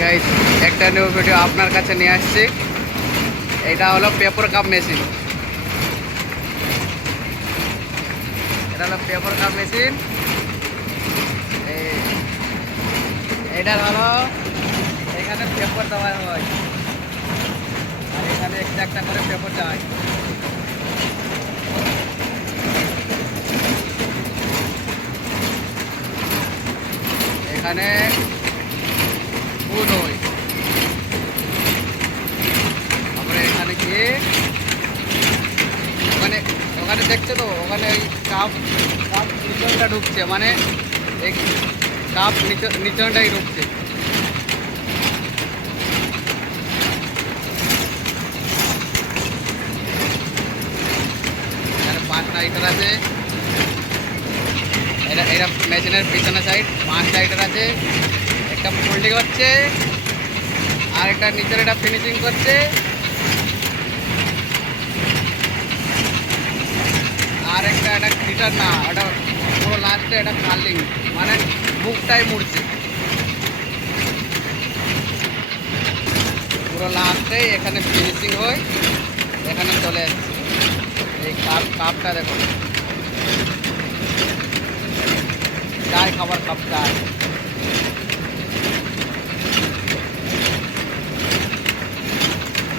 Guys, একটা new video আপনার কাছে নিয়ে আসছি। এটা হলো পেপার কাপ মেশিন। এটা হলো পেপার কাপ মেশিন। এটা হলো এখানে পেপার দেওয়া হয়, আর এখানে একটা একটা করে পেপার যায়। এখানে ফুল হয়, তারপরে এখানে গিয়ে ওখানে ওখানে দেখছো তো, ওখানে ওই কাপ কাপ নিচনটা ঢুকছে, মানে এই কাপ নিচনটাই ঢুকছে। এখানে 5টা লাইটার আছে। এটা মেশিনের পিছনে সাইড 5টা লাইটার আছে। একটা ফোল্ডিং হচ্ছে, আর একটা নিচের এটা ফিনিশিং করছে, আর একটা এটা রিটার্ন না, ওটা পুরো লাস্টে এটা কার্লিং, মানে বুকটাই মুড়ছে পুরো লাস্টে। এখানে ফিনিশিং হয়, এখানে চলে যাচ্ছে। এই কাপটা দেখো, চায় খাবার কাপ চায়।